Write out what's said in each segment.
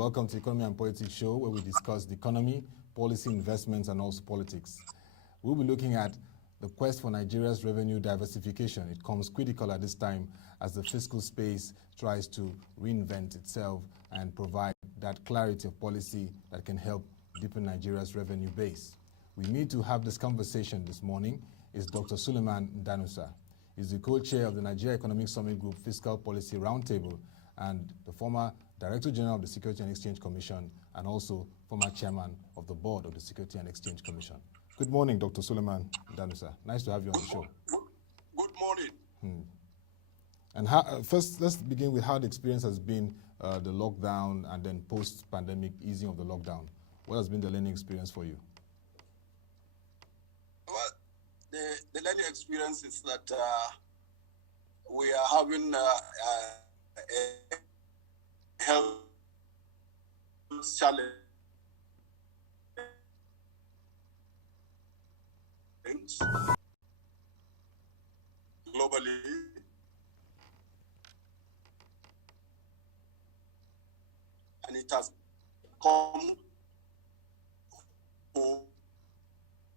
welcome to Economy and Politics Show, where we discuss the economy, policy, investments, and also politics. We'll be looking at the quest for Nigeria's revenue diversification. It comes critical at this time as the fiscal space tries to reinvent itself and provide that clarity of policy that can help deepen Nigeria's revenue base. We need to have this conversation this morning is Dr. Suleiman Ndanusa. He's the co-chair of the Nigeria Economic Summit Group Fiscal Policy Roundtable and the former Director General of the Security and Exchange Commission and also former chairman of the board of the Security and Exchange Commission. Good morning, Dr. Suleiman Ndanusa. Nice to have you on the show. Good morning. And first, let's begin with how the experience has been, the lockdown and then post-pandemic easing of the lockdown. What has been the learning experience for you? Well, the learning experience is that we are having a health challenge globally, and it has come to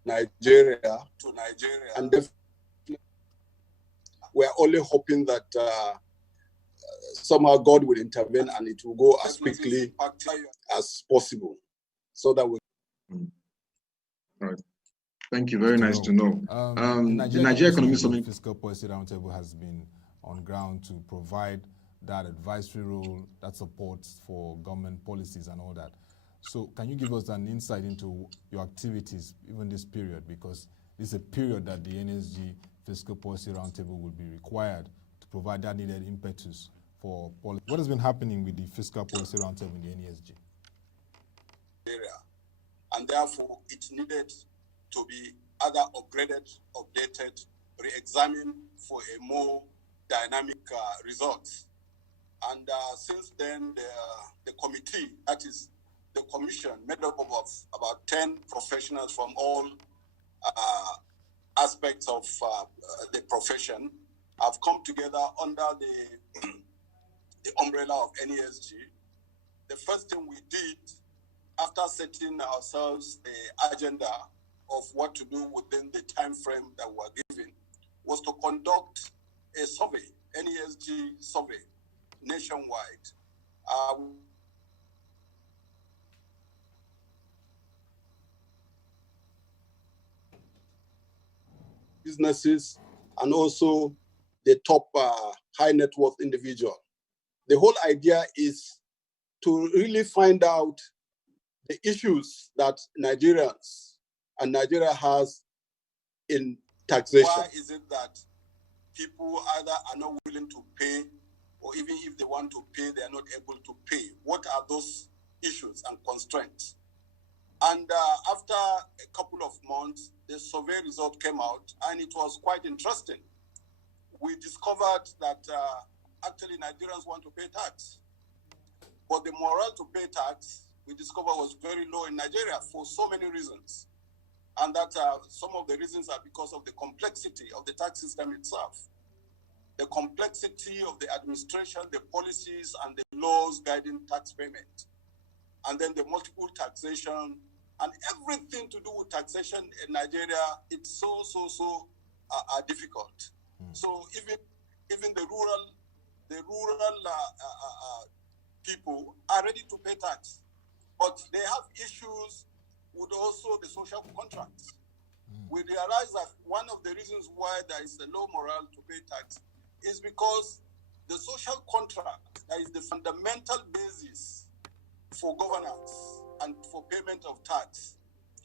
Nigeria, and definitely we are only hoping that somehow God will intervene and it will go as quickly as possible, so that we. All right. Thank you. Very nice to know. The Nigeria Economic Summit Fiscal Policy Roundtable has been on ground to provide that advisory role, that support for government policies and all that. So can you give us an insight into your activities, even this period, because this is a period that the NESG Fiscal Policy Roundtable will be required to provide that needed impetus for policy. What has been happening with the Fiscal Policy Roundtable in the NESG? And therefore, it needed to be either upgraded, updated, re-examined for a more dynamic results. And since then, the committee, that is the commission, made up of about 10 professionals from all aspects of the profession, have come together under the umbrella of NESG. The first thing we did, after setting ourselves the agenda of what to do within the time frame that we were given, was to conduct a survey, NESG survey, nationwide. Businesses and also the top high net worth individual. The whole idea is to really find out the issues that Nigerians and Nigeria has in taxation. Why is it that people either are not willing to pay, or even if they want to pay, they are not able to pay? What are those issues and constraints? And after a couple of months, the survey result came out, and it was quite interesting. We discovered that actually Nigerians want to pay tax, but the morale to pay tax, we discovered, was very low in Nigeria for so many reasons. And that some of the reasons are because of the complexity of the tax system itself, the complexity of the administration, the policies, and the laws guiding tax payment, and then the multiple taxation, and everything to do with taxation in Nigeria, it's so difficult. So even the rural people are ready to pay tax, but they have issues with also the social contracts. We realize that one of the reasons why there is a low morale to pay tax is because the social contract, that is the fundamental basis for governance and for payment of tax,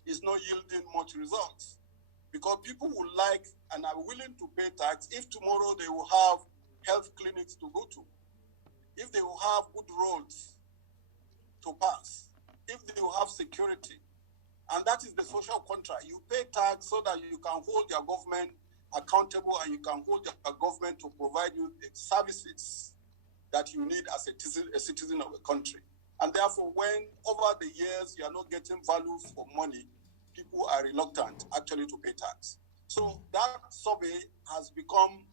is not yielding much results. Because people would like and are willing to pay tax if tomorrow they will have health clinics to go to, if they will have good roads to pass, if they will have security. And that is the social contract. You pay tax so that you can hold your government accountable and you can hold your government to provide you the services that you need as a citizen of the country. And therefore, when over the years you are not getting value for money, people are reluctant actually to pay tax. So that survey has become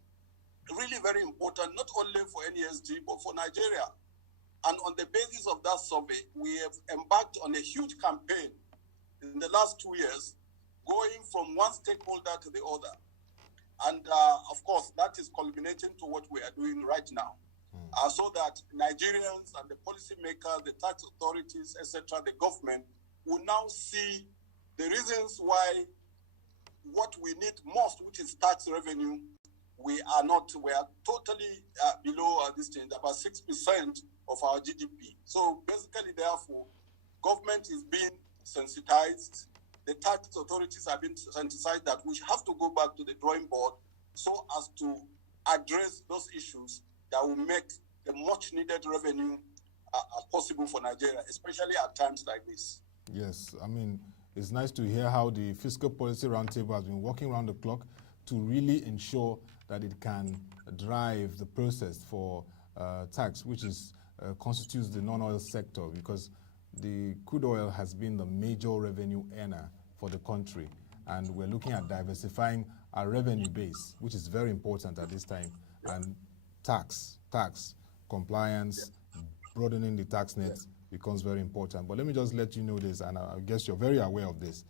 really very important, not only for NESG, but for Nigeria. And on the basis of that survey, we have embarked on a huge campaign in the last 2 years, going from one stakeholder to the other. And of course, that is culminating to what we are doing right now. So that Nigerians and the policymakers, the tax authorities, etc., the government will now see the reasons why what we need most, which is tax revenue, we are totally below this thing, about 6% of our GDP. So basically, therefore, government is being sensitized. The tax authorities have been sensitized that we have to go back to the drawing board so as to address those issues that will make the much needed revenue possible for Nigeria, especially at times like this. Yes, I mean, it's nice to hear how the Fiscal Policy Roundtable has been working around the clock to really ensure that it can drive the process for tax, which is constitutes the non-oil sector, because the crude oil has been the major revenue earner for the country, and we're looking at diversifying our revenue base, which is very important at this time, and tax compliance, broadening the tax net becomes very important. But let me just let you know this, and I guess you're very aware of this.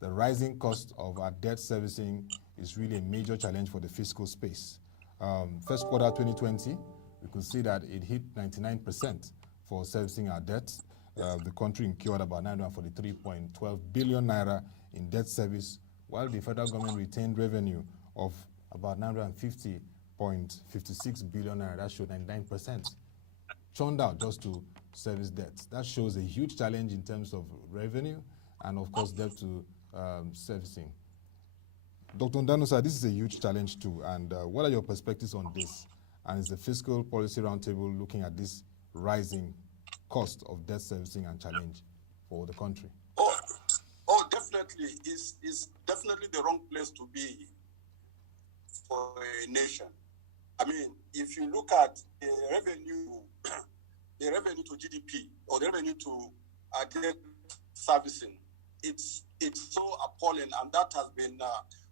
The rising cost of our debt servicing is really a major challenge for the fiscal space. First quarter 2020, we could see that it hit 99% for servicing our debt. The country incurred about 943.12 billion naira in debt service, while the federal government retained revenue of about 950.56 billion naira. That showed 99% churned out just to service debts. That shows a huge challenge in terms of revenue and, of course, debt to servicing. Dr. Ndanusa, this is a huge challenge too, and what are your perspectives on this? And is the Fiscal Policy Roundtable looking at this rising cost of debt servicing and challenge for the country? Oh, definitely. It's definitely the wrong place to be for a nation. I mean, if you look at the revenue to GDP or the revenue to debt servicing, it's so appalling, and that has been,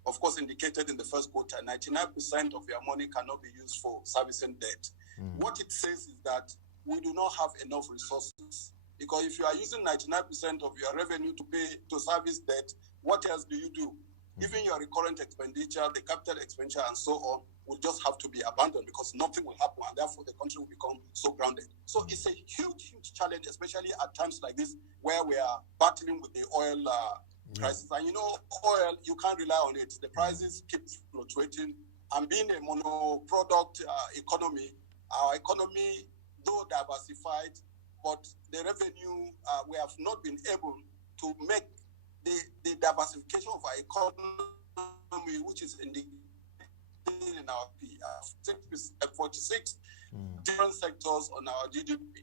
of course, indicated in the first quarter. 99% of your money cannot be used for servicing debt. What it says is that we do not have enough resources, because if you are using 99% of your revenue to service debt, what else do you do? Even your recurrent expenditure, the capital expenditure, and so on, will just have to be abandoned because nothing will happen, and therefore the country will become so grounded. So it's a huge challenge, especially at times like this, where we are battling with the oil prices. And you know, oil, you can't rely on it. The prices keep fluctuating. And being a mono-product economy, our economy, though diversified, but the revenue, we have not been able to make the diversification of our economy, which is indicated in our 46 different sectors on our GDP.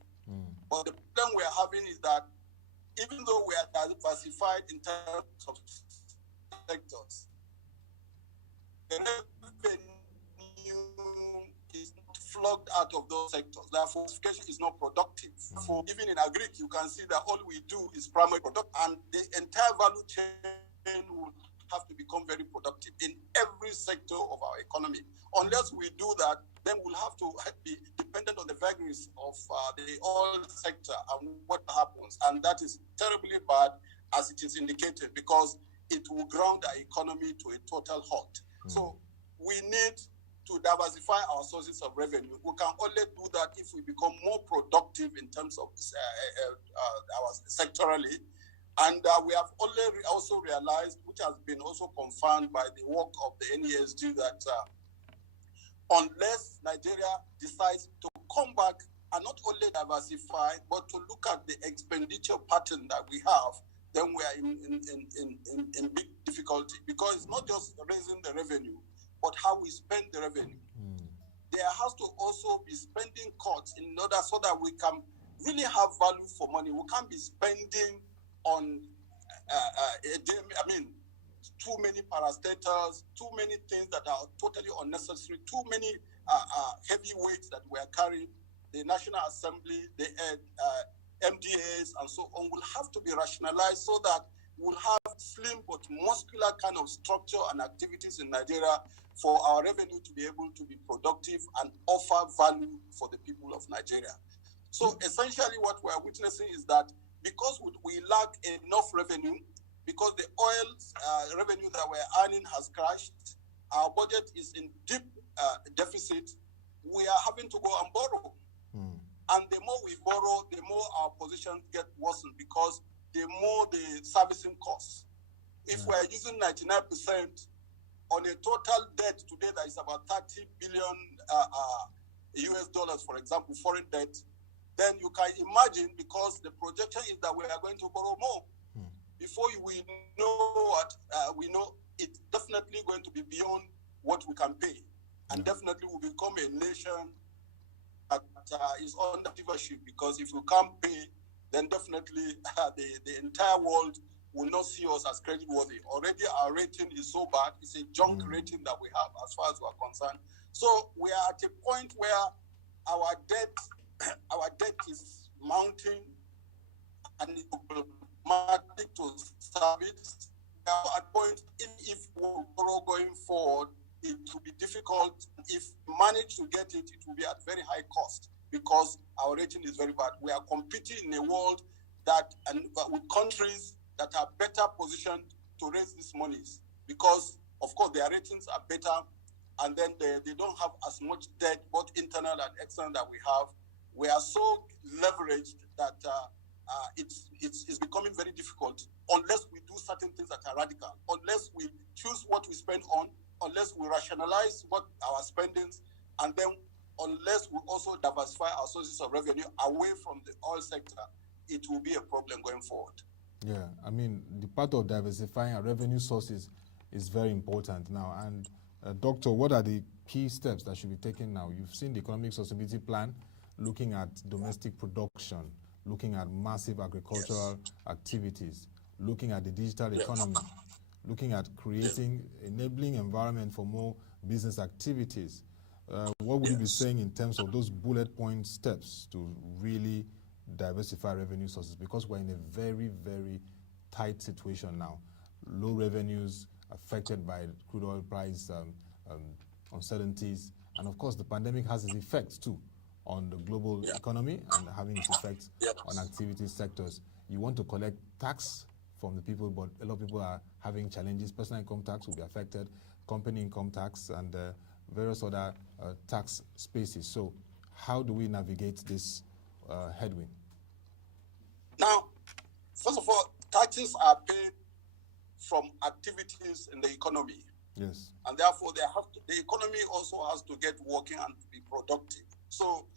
But the problem we are having is that even though we are diversified in terms of sectors, the revenue is not flogged out of those sectors. Therefore, diversification is not productive. For even in agric, you can see that all we do is primary product, and the entire value chain will have to become very productive in every sector of our economy. Unless we do that, then we'll have to be dependent on the vagaries of the oil sector and what happens. And that is terribly bad, as it is indicated, because it will ground our economy to a total halt. So we need to diversify our sources of revenue. We can only do that if we become more productive in terms of our sectorally. And we have also realized, which has been also confirmed by the work of the NESG, that unless Nigeria decides to come back and not only diversify, but to look at the expenditure pattern that we have, then we are in big difficulty, because it's not just raising the revenue, but how we spend the revenue. There has to also be spending cuts in order so that we can really have value for money. We can't be spending on, too many parastatals, too many things that are totally unnecessary, too many heavy weights that we are carrying. The National Assembly, the MDAs, and so on will have to be rationalized so that we'll have slim but muscular kind of structure and activities in Nigeria for our revenue to be able to be productive and offer value for the people of Nigeria. So essentially what we're witnessing is that because we lack enough revenue, because the oil revenue that we're earning has crashed, our budget is in deep deficit, we are having to go and borrow. And the more we borrow, the more our positions get worsened, because the more the servicing costs. If we're using 99% on a total debt today that is about 30 billion US dollars, for example, foreign debt, then you can imagine, because the projection is that we are going to borrow more. Before we know what, we know it's definitely going to be beyond what we can pay. And definitely will become a nation that is under receivership, because if you can't pay, then definitely the entire world will not see us as credit worthy. Already our rating is so bad, it's a junk rating that we have as far as we're concerned. So we are at a point where our debt is mounting, and it's problematic to service. At a point, if we borrow going forward, it will be difficult. If we manage to get it, it will be at very high cost, because our rating is very bad. We are competing in a world that, and with countries that are better positioned to raise these monies, because of course their ratings are better, and then they don't have as much debt, both internal and external, that we have. We are so leveraged that it's becoming very difficult, unless we do certain things that are radical, unless we choose what we spend on, unless we rationalize what our spendings, and then unless we also diversify our sources of revenue away from the oil sector, it will be a problem going forward. Yeah, I mean, the part of diversifying our revenue sources is very important now. And Doctor, what are the key steps that should be taken now? You've seen the Economic Sustainability Plan looking at domestic production, looking at massive agricultural activities, looking at the digital economy, looking at creating enabling environment for more business activities. What would you be saying in terms of those bullet point steps to really diversify revenue sources? Because we're in a very, very tight situation now. Low revenues affected by crude oil price uncertainties. And of course, the pandemic has its effects too on the global economy and having its effects on activity sectors. You want to collect tax from the people, but a lot of people are having challenges. Personal income tax will be affected, company income tax, and various other tax spaces. So how do we navigate this headwind? Now, first of all, taxes are paid from activities in the economy. Yes. And therefore, the economy also has to get working and be productive. So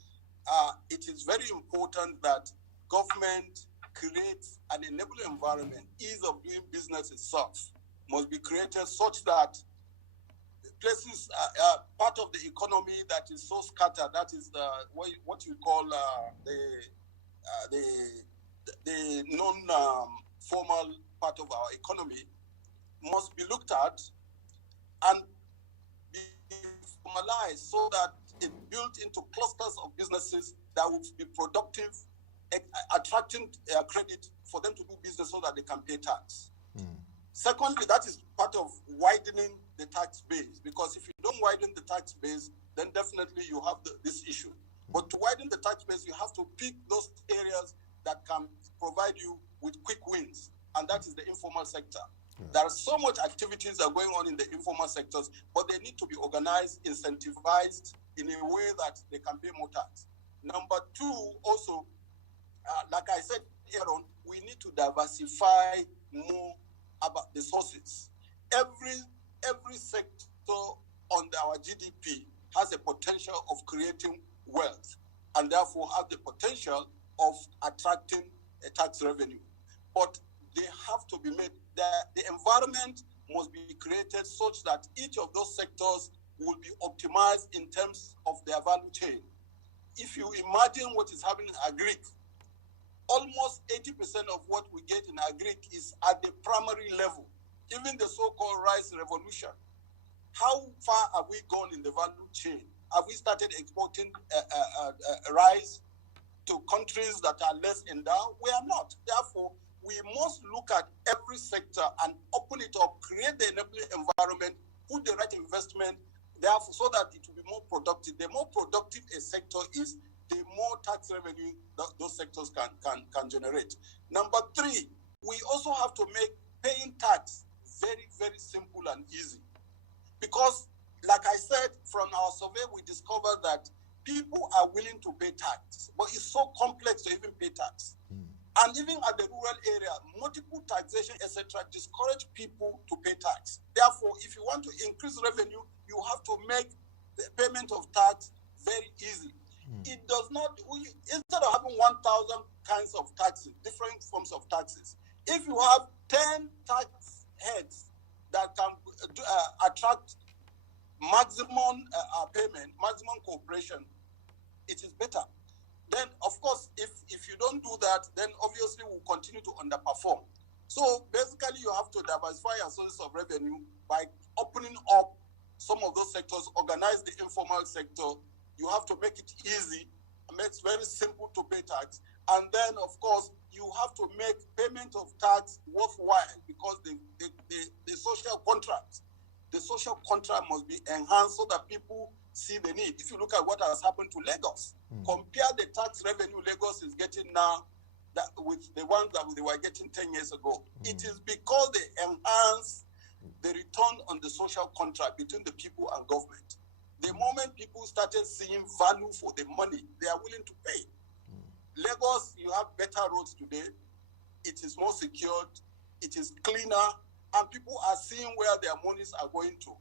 it is very important that government creates an enabling environment. Ease of doing business itself must be created such that places, part of the economy that is so scattered, that is what you call the non-formal part of our economy, must be looked at and be formalized so that it's built into clusters of businesses that would be productive, attracting credit for them to do business so that they can pay tax. Secondly, that is part of widening the tax base, because if you don't widen the tax base, then definitely you have this issue. But to widen the tax base, you have to pick those areas that can provide you with quick wins, and that is the informal sector. There are so much activities that are going on in the informal sectors, but they need to be organized, incentivized in a way that they can pay more tax. Number two, also, like I said earlier on, we need to diversify more about the sources. Every sector on our GDP has a potential of creating wealth, and therefore have the potential of attracting a tax revenue. But they have to be made, the environment must be created such that each of those sectors will be optimized in terms of their value chain. If you imagine what is happening in agric, almost 80% of what we get in agric is at the primary level, even the so-called rice revolution. How far have we gone in the value chain? Have we started exporting rice to countries that are less endowed? We are not. Therefore, we must look at every sector and open it up, create the enabling environment, put the right investment, therefore, so that it will be more productive. The more productive a sector is, the more tax revenue those sectors can generate. Number three, we also have to make paying tax very, very simple and easy. Because, like I said, from our survey, we discovered that people are willing to pay tax, but it's so complex to even pay tax. And even at the rural area, multiple taxation, etc., discourage people to pay tax. Therefore, if you want to increase revenue, you have to make the payment of tax very easy. It does not, instead of having 1,000 kinds of taxes, different forms of taxes, if you have 10 tax heads that can attract maximum payment, maximum cooperation, it is better. Then, of course, if you don't do that, then obviously we'll continue to underperform. So basically, you have to diversify your sources of revenue by opening up some of those sectors, organize the informal sector. You have to make it easy, make it very simple to pay tax. And then, of course, you have to make payment of tax worthwhile because the social contract must be enhanced so that people see the need. If you look at what has happened to Lagos, compare the tax revenue Lagos is getting now with the ones that they were getting 10 years ago. It is because they enhance the return on the social contract between the people and government. The moment people started seeing value for the money, they are willing to pay. Lagos, you have better roads today. It is more secured. It is cleaner. And people are seeing where their monies are going to.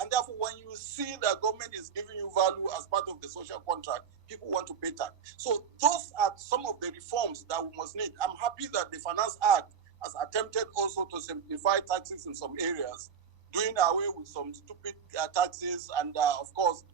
And therefore, when you see that government is giving you value as part of the social contract, people want to pay tax. So those are some of the reforms that we must need. I'm happy that the Finance Act has attempted also to simplify taxes in some areas, doing away with some stupid taxes and, of course,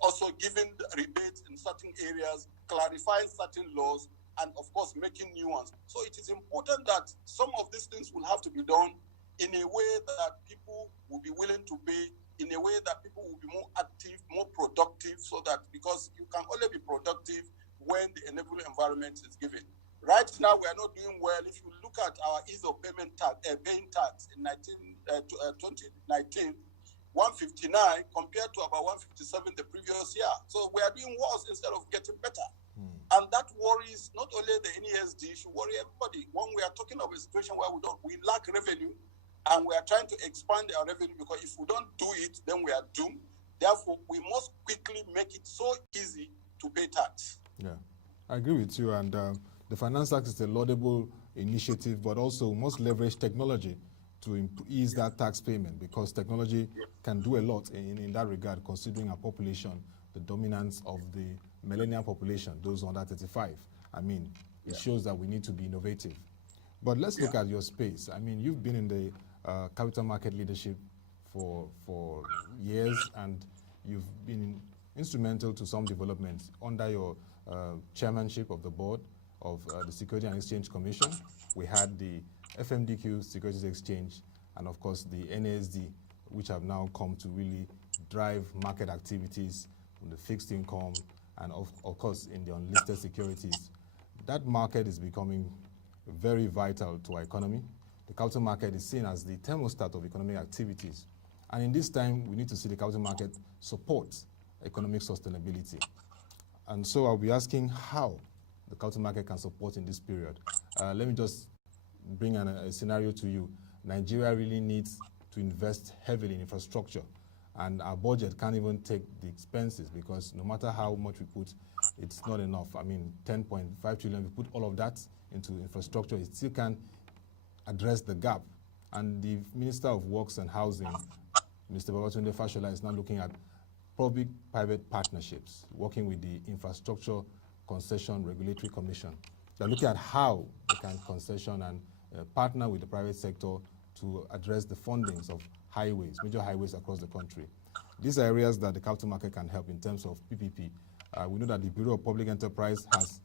also giving rebates in certain areas, clarifying certain laws, and, of course, making new ones. So it is important that some of these things will have to be done in a way that people will be willing to pay, in a way that people will be more active, more productive, so that, because you can only be productive when the enabling environment is given. Right now, we are not doing well. If you look at our ease of payment tax, paying tax in 2019, 159 compared to about 157 the previous year. So we are doing worse instead of getting better. And that worries not only the NESG, it should worry everybody. When we are talking of a situation where we lack revenue, and we are trying to expand our revenue, because if we don't do it, then we are doomed. Therefore, we must quickly make it so easy to pay tax. Yeah, I agree with you. And the Finance Act is a laudable initiative, but also we must leverage technology to ease that tax payment, because technology can do a lot in that regard, considering our population, the dominance of the millennial population, those under 35. I mean, it shows that we need to be innovative. But let's look at your space. I mean, you've been in the capital market leadership for years, and you've been instrumental to some developments under your chairmanship of the board of the Security and Exchange Commission. We had the FMDQ Securities Exchange, and of course the NESG, which have now come to really drive market activities on the fixed income and of course in the unlisted securities. That market is becoming very vital to our economy. The capital market is seen as the thermostat of economic activities. And in this time, we need to see the capital market support economic sustainability. And so I'll be asking how the capital market can support in this period. Let me just bring a scenario to you. Nigeria really needs to invest heavily in infrastructure, and our budget can't even take the expenses, because no matter how much we put, it's not enough. I mean, 10.5 trillion, we put all of that into infrastructure, it still can't address the gap. And the Minister of Works and Housing, Mr. Babatunde Fashola, is now looking at public-private partnerships, working with the Infrastructure Concession Regulatory Commission. They're looking at how they can concession and partner with the private sector to address the fundings of highways, major highways across the country. These are areas that the capital market can help in terms of PPP. We know that the Bureau of Public Enterprise has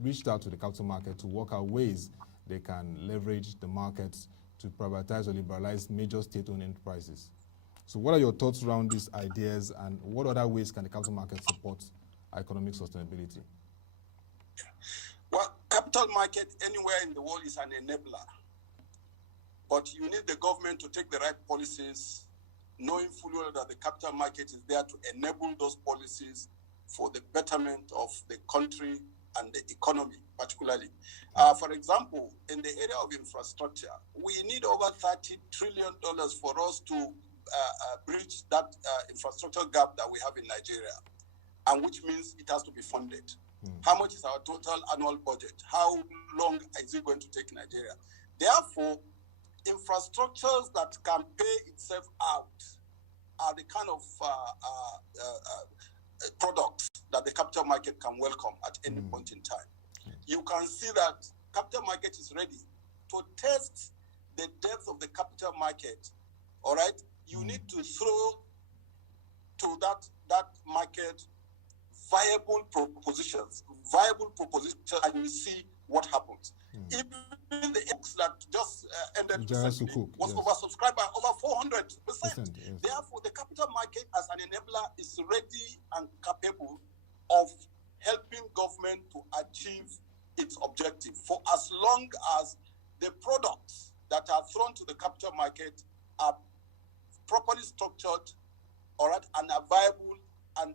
reached out to the capital market to work out ways they can leverage the markets to privatize or liberalize major state-owned enterprises. So what are your thoughts around these ideas, and what other ways can the capital market support economic sustainability? Well, capital market anywhere in the world is an enabler. But you need the government to take the right policies, knowing fully well that the capital market is there to enable those policies for the betterment of the country and the economy, particularly. For example, in the area of infrastructure, we need over $30 trillion for us to bridge that infrastructure gap that we have in Nigeria, and which means it has to be funded. How much is our total annual budget? How long is it going to take Nigeria? Therefore, infrastructures that can pay itself out are the kind of products that the capital market can welcome at any point in time. You can see that capital market is ready to test the depth of the capital market. All right, you need to throw to that market viable propositions, and you see what happens. Even the X that just ended recently was oversubscribed by over 400%. Yes. Therefore, the capital market as an enabler is ready and capable of helping government to achieve its objective, for as long as the products that are thrown to the capital market are properly structured, all right, and are viable, and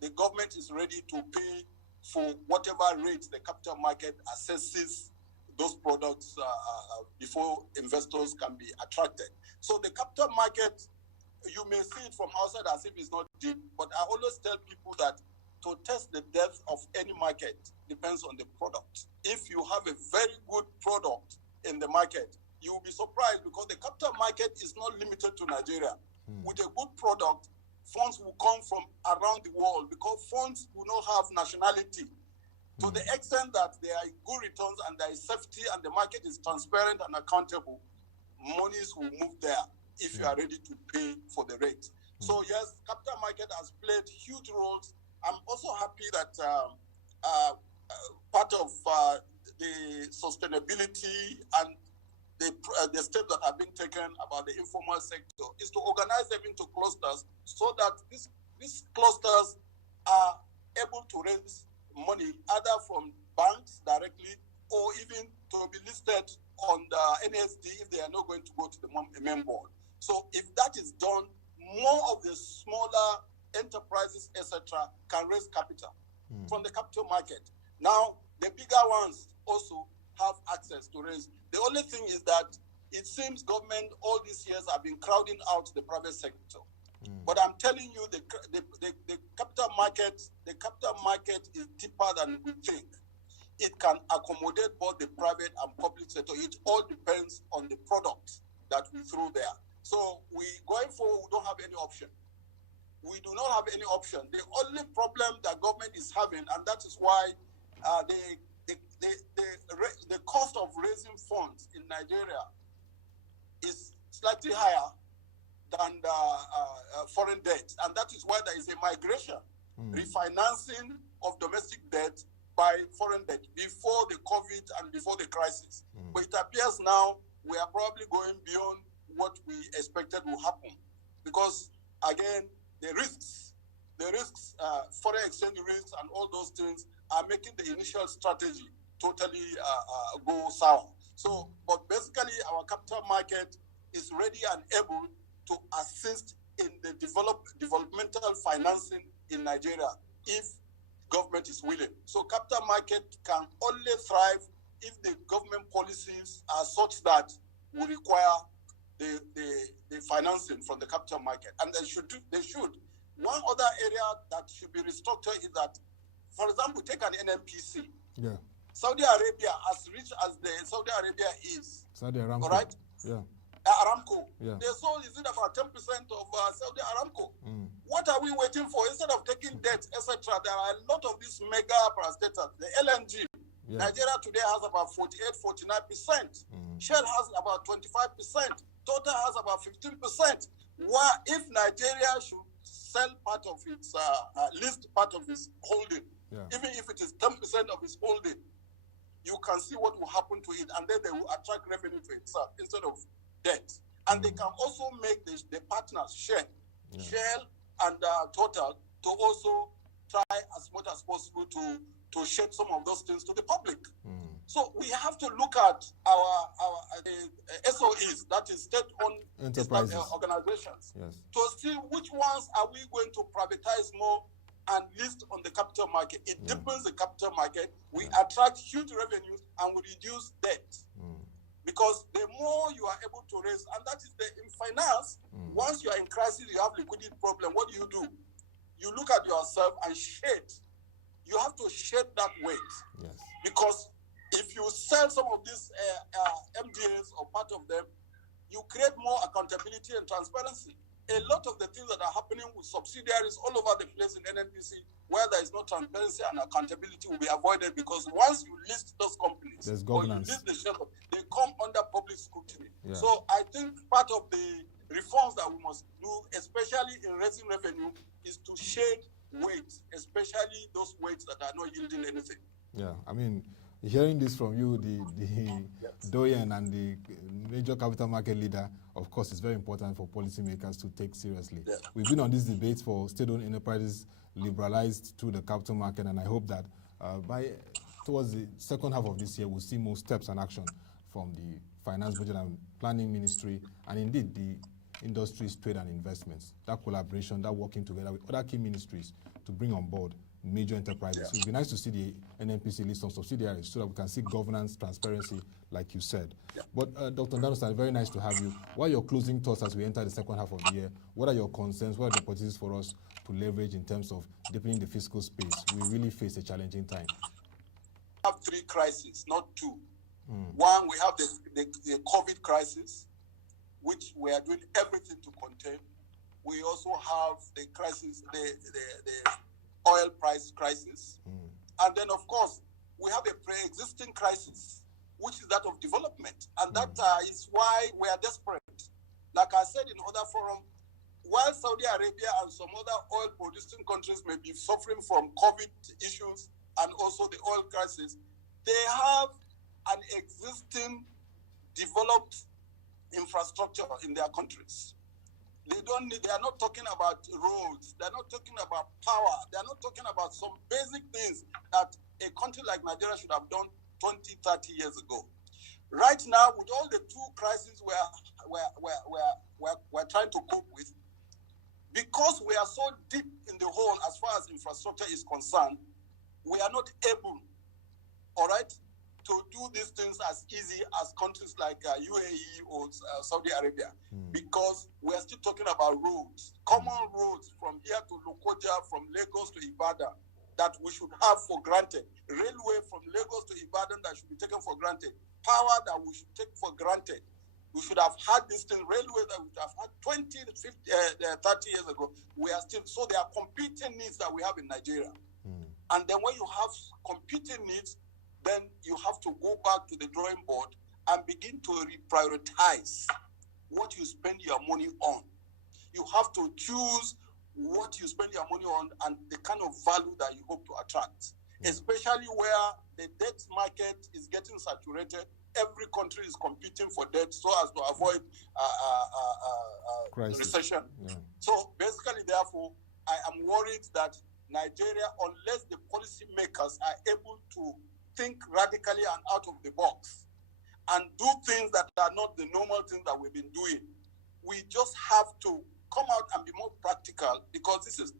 the government is ready to pay for whatever rate the capital market assesses those products before investors can be attracted. So the capital market, you may see it from outside as if it's not deep, but I always tell people that to test the depth of any market depends on the product. If you have a very good product in the market, you will be surprised, because the capital market is not limited to Nigeria. With a good product, funds will come from around the world, because funds will not have nationality. To the extent that there are good returns and there is safety and the market is transparent and accountable, monies will move there if you are ready to pay for the rate. So yes, capital market has played huge roles. I'm also happy that part of the sustainability and the steps that have been taken about the informal sector is to organize them into clusters, so that these clusters are able to raise money either from banks directly, or even to be listed on the NESG if they are not going to go to the main board. So if that is done, more of the smaller enterprises, etc., can raise capital from the capital market. Now, the bigger ones also have access to raise. The only thing is that it seems government all these years have been crowding out the private sector. But I'm telling you, the capital market is deeper than we think. It can accommodate both the private and public sector. It all depends on the product that we throw there. So going forward, we don't have any option. We do not have any option. The only problem that government is having, and that is why the cost of raising funds in Nigeria is slightly higher than the foreign debt, and that is why there is a migration, refinancing of domestic debt by foreign debt before the COVID and before the crisis. But it appears now we are probably going beyond what we expected will happen, because again, the risks, foreign exchange risks and all those things are making the initial strategy totally go sour. So, but basically our capital market is ready and able to assist in the developmental financing in Nigeria if government is willing. So capital market can only thrive if the government policies are such that will require the financing from the capital market. And they should. One other area that should be restructured is that, for example, take an NNPC. Yeah. Saudi Arabia, as rich as Saudi Arabia is, Saudi Aramco. All right? Yeah. Aramco. Yeah. They sold, is it about 10% of Saudi Aramco? What are we waiting for? Instead of taking debt, etc., there are a lot of these mega parastatals. The LNG, Nigeria today has about 48-49%. Shell has about 25%. Total has about 15%. If Nigeria should sell part of its, list part of its holding, even if it is 10% of its holding, you can see what will happen to it, and then they will attract revenue to itself instead of debt. And they can also make the partners share, Shell and Total, to also try as much as possible to shed some of those things to the public. So we have to look at our SOEs, that is state-owned enterprises, organizations, to see which ones are we going to privatize more and list on the capital market. It deepens the capital market. We attract huge revenues and we reduce debt. Because the more you are able to raise, and that is in finance, once you are in crisis, you have liquidity problem. What do? You look at yourself and shade. You have to shade that weight. Yes. Because if you sell some of these MDAs or part of them, you create more accountability and transparency. A lot of the things that are happening with subsidiaries all over the place in NNPC, where there is no transparency and accountability, will be avoided, because once you list those companies, there's governance. Or you list the share, they come under public scrutiny. Yeah. So I think part of the reforms that we must do, especially in raising revenue, is to shade weights, especially those weights that are not yielding anything. Yeah, I mean, hearing this from you, the doyen and the major capital market leader, of course, it's very important for policymakers to take seriously. Yeah. We've been on this debate for state-owned enterprises liberalized through the capital market, and I hope that towards the second half of this year, we'll see more steps and action from the Finance, Budget and Planning Ministry, and indeed the Industries, Trade and Investments. That collaboration, that working together with other key ministries to bring on board major enterprises. So it would be nice to see the NNPC list on subsidiaries so that we can see governance, transparency, like you said. But Dr. Ndanusa, very nice to have you. What are your closing thoughts as we enter the second half of the year? What are your concerns? What are the opportunities for us to leverage in terms of deepening the fiscal space? We really face a challenging time. We have 3 crises, not 2. One, we have the COVID crisis, which we are doing everything to contain. We also have the crisis, the oil price crisis. And then, of course, we have a pre-existing crisis, which is that of development. And that is why we are desperate. Like I said in other forums, while Saudi Arabia and some other oil-producing countries may be suffering from COVID issues and also the oil crisis, they have an existing developed infrastructure in their countries. They are not talking about roads. They're not talking about power. They're not talking about some basic things that a country like Nigeria should have done 20, 30 years ago. Right now, with all the 2 crises we're trying to cope with, because we are so deep in the hole as far as infrastructure is concerned, we are not able, all right, to do these things as easy as countries like UAE or Saudi Arabia, because we are still talking about roads, common roads from here to Lokoja, from Lagos to Ibadan, that we should have for granted. Railway from Lagos to Ibadan that should be taken for granted. Power that we should take for granted. We should have had this thing, railway that we should have had 20, 50, 30 years ago. We are still, so there are competing needs that we have in Nigeria. And then when you have competing needs, then you have to go back to the drawing board and begin to reprioritize what you spend your money on. You have to choose what you spend your money on and the kind of value that you hope to attract, especially where the debt market is getting saturated. Every country is competing for debt so as to avoid recession. Yeah. So basically, therefore, I am worried that Nigeria, unless the policymakers are able to think radically and out of the box and do things that are not the normal things that we've been doing, we just have to come out and be more practical, because this is a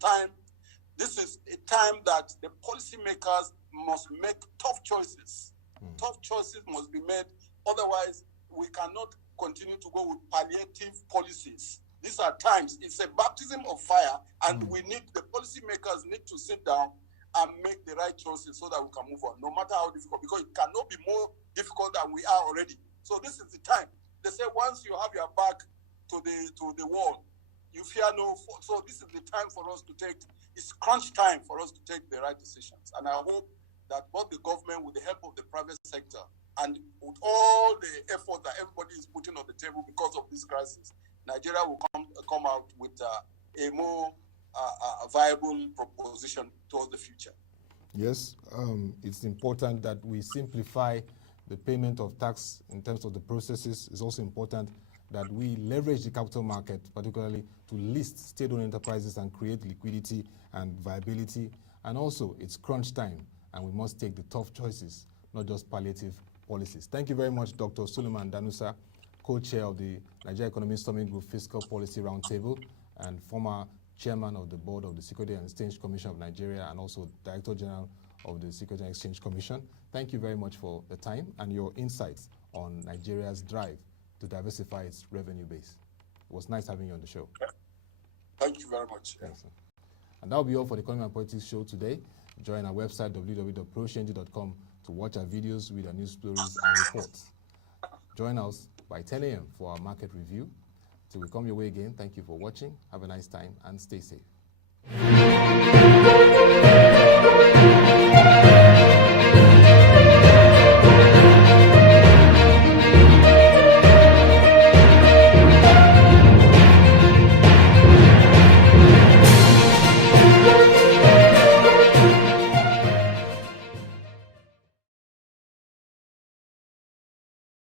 time that the policymakers must make tough choices. Tough choices must be made. Otherwise, we cannot continue to go with palliative policies. These are times, it's a baptism of fire, and the policymakers need to sit down and make the right choices so that we can move on, no matter how difficult, because it cannot be more difficult than we are already. So this is the time. They say once you have your back to the wall, you fear no fall. So this is the time for us to take, it's crunch time for us to take the right decisions. And I hope that both the government, with the help of the private sector, and with all the effort that everybody is putting on the table because of this crisis, Nigeria will come out with a more viable proposition towards the future. Yes, it's important that we simplify the payment of tax in terms of the processes. It's also important that we leverage the capital market, particularly to list state-owned enterprises and create liquidity and viability. And also, it's crunch time, and we must take the tough choices, not just palliative policies. Thank you very much, Dr. Suleiman Ndanusa, co-chair of the Nigeria Economic Summit Group Fiscal Policy Roundtable and former Chairman of the Board of the Securities and Exchange Commission of Nigeria and also Director General of the Securities and Exchange Commission. Thank you very much for the time and your insights on Nigeria's drive to diversify its revenue base. It was nice having you on the show. Thank you very much. Thanks, sir. And that will be all for the Economy and Politics show today. Join our website, www.prochange.com, to watch our videos, read our news stories and reports. Join us by 10 a.m. for our market review. Till we come your way again, thank you for watching. Have a nice time and stay safe.